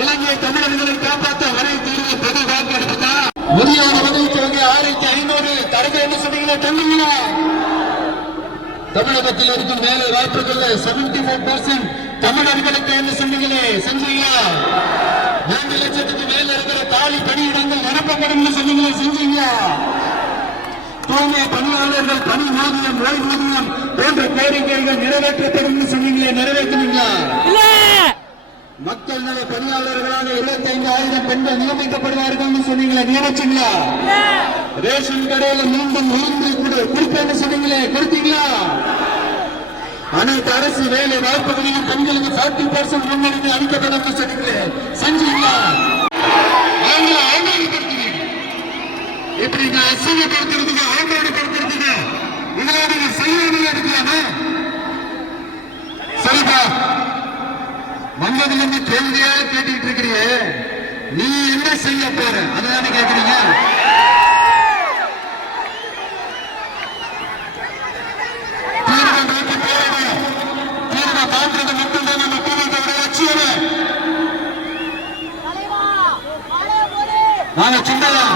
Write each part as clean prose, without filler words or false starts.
இலங்கை தமிழர்களை காப்பாற்ற வரை தீர்வு பொது வாக்கெடுப்பு தான். முதியோர் உதவித்தொகை 6500 தரது என்ன சொன்னீங்களா? தந்தீங்களா? தமிழகத்தில் இருக்கும் வேலை வாய்ப்புகள் 74% தமிழர்களுக்கு என்ன சொன்னீங்களே? செஞ்சீங்களா? 2 லட்சத்துக்கு மேல இருக்கிற காலி பணியிடங்கள் நிரப்பப்படும் சொன்னீங்களே? செஞ்சீங்களா? தூய்மை பணியாளர்கள் பணி ஊதியம் ஓய்வூதியம் போன்ற கோரிக்கைகள் நிறைவேற்றப்படும் சொன்னீங்களே? நிறைவேற்றினீங்களா? மக்கள் நல பணியாளர்களாக 25,000 பெண்கள் நியமிக்கப்படுவார்கள் சொன்னீங்களே? நியமிச்சீங்களா? ரேஷன் கடையில மீண்டும் கொடுப்பேன்னு சொன்னீங்களே? கொடுத்தீங்களா? அனைத்து அரசு வேலை வாய்ப்புகளிலும் பெண்களுக்கு 40% முன்னுரிமை அளிக்கப்படும் சொன்னீங்களே? செஞ்சீங்களா? இப்படி அசிங்கப்படுத்துறதுக்கு அவமானப்படுத்துறதுக்கு இதெல்லாம் நீங்க செய்யாமல் இருக்கலாமா? சரிப்பா, வந்ததுல இருந்து கேள்வியா கேட்டுக்கிட்டு இருக்கிறீங்க. நீ என்ன செய்ய போற அதுதானே கேட்கிறீங்க. தீர்வை மாற்றது மட்டும்தான் நம்ம திமுக லட்சியம். நாங்க சின்னதா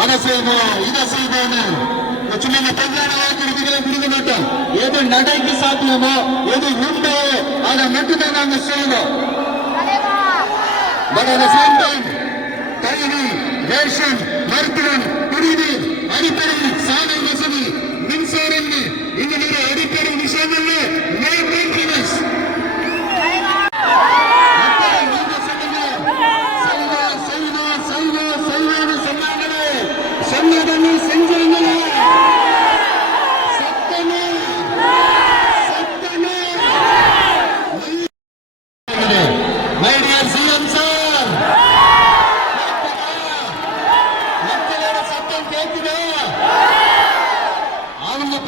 அதை செய்வோம் இதை செய்வோம் சும்மா பொய்யான வாக்குறுதிகளை கொடுக்க மாட்டோம். எது நடைக்கு சாத்தியமோ எது உண்டோ அதை மட்டும்தான் நாங்க செய்வோம். கல்வி, ரேஷன், மருத்துவம், குடிநீர், அடிப்படை சாலை வசதி, மின்சாரம் இந்த மாதிரி அடிப்படை விஷயங்கள்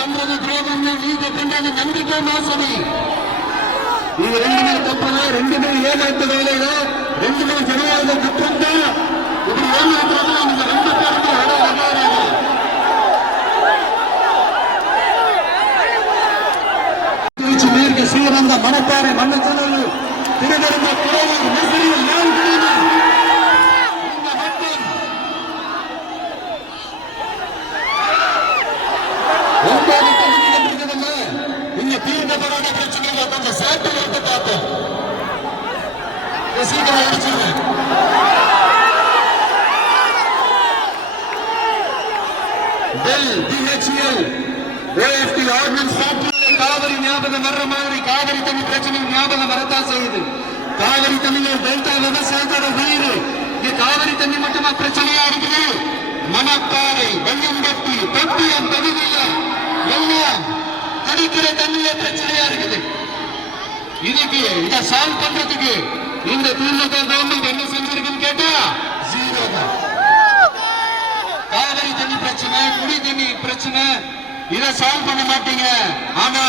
பண்றது துரோகம், நீங்க பண்றது நம்பிக்கை மோசடி. இது 2 தப்புல 2 ஏமாற்று வேலையில 2 ஜனநாயக குற்றம் தான். இப்படி ஏமாற்றுறது நீங்க 2 பேருக்கு திருச்சி மேற்கு ஸ்ரீரங்க மணப்பாறை மண்ணச்சநல்லூர் திருவரங்க கோவில் முசிறியில் நான் தீர்க்கப்படாத பிரச்சனைகளை கொஞ்சம் சேர்த்து வைத்து பார்த்தோம். காவிரி ஞாபகம் வர்ற மாதிரி காவிரி தண்ணி பிரச்சனை ஞாபகம் வரத்தான் செய்யுது. காவிரி தண்ணியில் டெல்டா விவசாயத்தோட உயிர். இது காவிரி தண்ணி மட்டுமா பிரச்சனையா இருக்குது? மணப்பாறை, வெள்ளம்பட்டி, தொட்டியம் பகுதியில் எல்லாம் குடிக்கிற தண்ணிய பிரச்சனையா இருக்குது. இதுக்கு இதை சால்வ் பண்றதுக்கு இந்த திமுக கவர்மெண்ட் என்ன செஞ்சிருக்குன்னு கேட்டா 0 தான். காவிரி தண்ணி பிரச்சனை, குடி தண்ணி பிரச்சனை இதை சால்வ் பண்ண மாட்டீங்க. ஆனா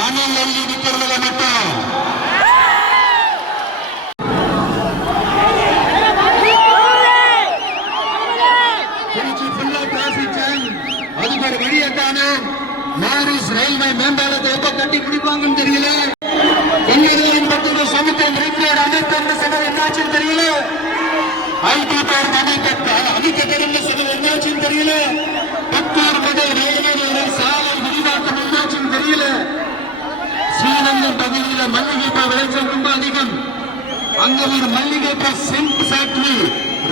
மணல் எழுதி நிக்கிறதுல மட்டும் திருச்சி ஃபுல்லா டிராபிக் ஜாம். அதுக்கு ஒரு வழியத்தானே மாரிஸ் ரயில்வே மேம்பாலத்தை எப்ப கட்டி பிடிப்பாங்கன்னு தெரியல. கொள்ளையும் பத்து சமுத்திரம் ரிங்கோடு அமைக்க சொன்னது என்னாச்சுன்னு தெரியல. ஐடி பார்க் அமைக்கப்படும் சொன்னது என்னாச்சுன்னு தெரியல. பத்தூர் முதல் ரயில்வே சாலை விரிவாக்கம் என்னாச்சுன்னு தெரியல. ஸ்ரீரங்கம் பகுதியில் மல்லிகைப்பூ விளைச்சல் ரொம்ப அதிகம். அங்க ஒரு மல்லிகைப்பூ சென்ட் ஃபேக்டரி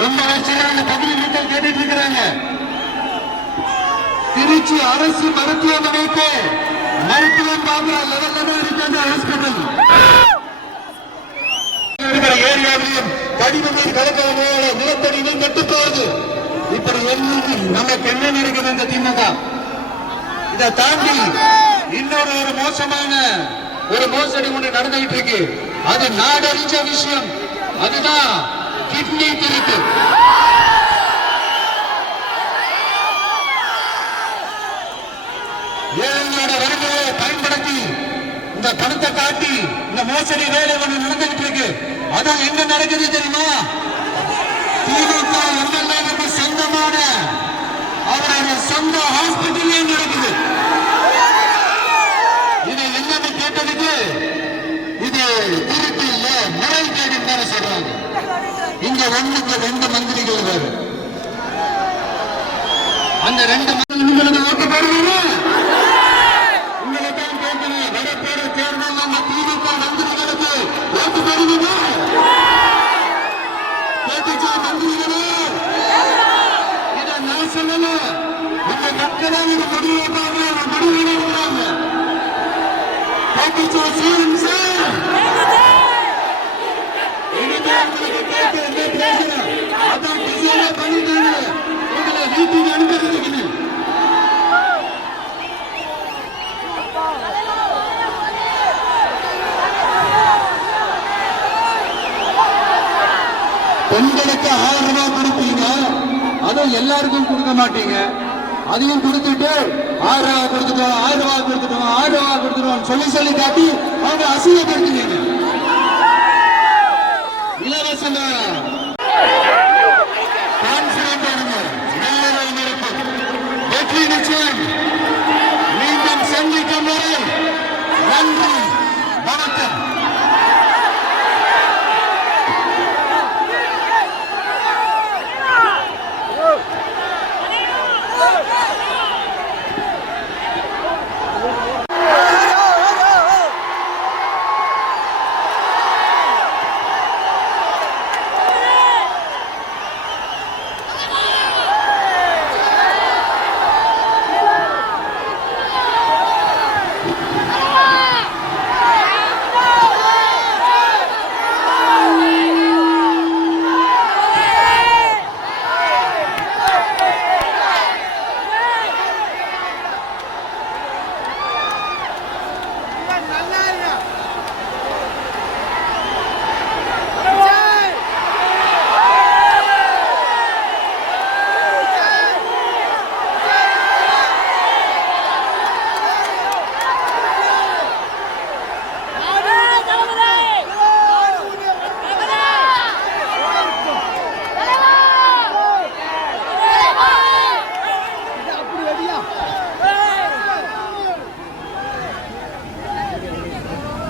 ரொம்ப வருஷம் பகுதி மக்கள் கேட்டுட்டு இருக்கிறாங்க. திருச்சி அரசு மருத்துவமனைக்கு மருத்துவம் பார்க்கிற லெவல்ல தான் இருக்காங்க ஹாஸ்பிட்டல். ஏரியாவிலையும் கழிவுநீர் கலக்கலமையால நிலத்தடியும் கெட்டு போகுது. இப்படி நமக்கு என்ன நடக்குது இந்த திமுக? இதை தாண்டி இன்னொரு மோசமான மோசடி ஒன்று நடந்துகிட்டு இருக்கு. அது நாடறிஞ்ச விஷயம். அதுதான் கிட்னி திருட்டு. ஏழைகளோட வருகையை பயன்படுத்தி இந்த பணத்தை காட்டி இந்த மோசடி வேலை ஒன்று நடந்துகிட்டு இருக்கு. அதான் எங்க நடக்குது தெரியுமா? திமுக எம்எல்ஏவுக்கு சொந்தமான அவருடைய சொந்த ஹாஸ்பிட்டலே நடக்குது. இதை என்னன்னு கேட்டதுக்கு இது திருட்டு இல்ல, முறைகேடு இல்ல, இங்க ஒண்ணுக்கு 2 மந்திரிகள் வேறு. அந்த 2 மந்திரிகளுக்கு ஓட்டு போடுவீங்க. உங்களை தான் கேட்கிறேன், வரப்போற தேர்தல் நம்ம திமுக மந்திரிகளுக்கு ஓட்டு போடுவீங்க. கேட்டுச்சா மந்திரிகளே? இதை நான் சொல்லல, இந்த மக்களே இது முடிவுறாங்க. கேட்டுச்சா சிஎம் சார்? அதான் டிசைனா பண்ணிட்டாங்க. உங்களை வீட்டுக்கு அனுப்பிடுறதுக்கு பெண்களுக்கு 1000 ரூபாய் கொடுப்பீங்க, அதுவும் எல்லாருக்கும் கொடுக்க மாட்டீங்க. அதையும் கொடுத்துட்டு 1000 ரூபாய் கொடுத்துட்டோம், 1000 ரூபாய் கொடுத்துட்டோம், 1000 ரூபாய் கொடுத்துட்டோம் சொல்லி காட்டி அவங்க அசிங்கப்படுத்துவீங்க. இலவசம் வெற்றி நிச்சயம். மீண்டும் சந்திக்கும் வரை நன்றி, வணக்கம்.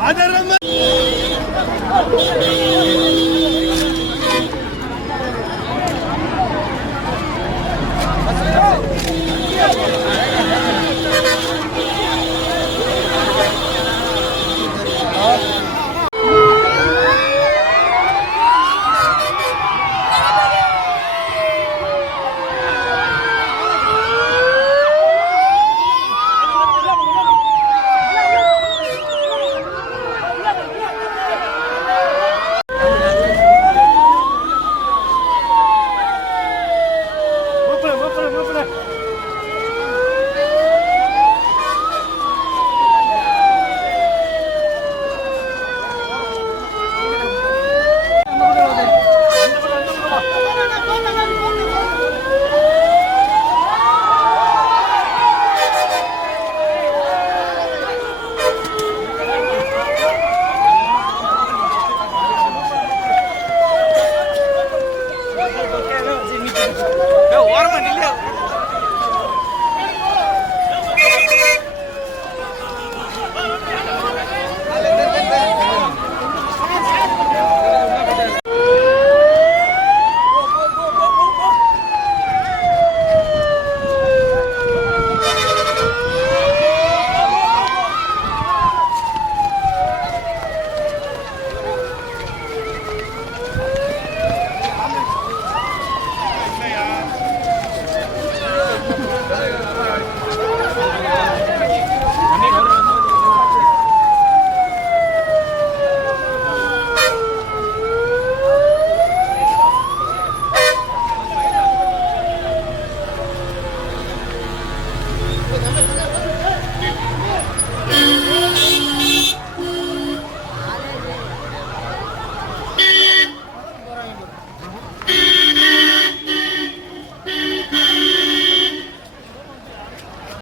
அதர்ம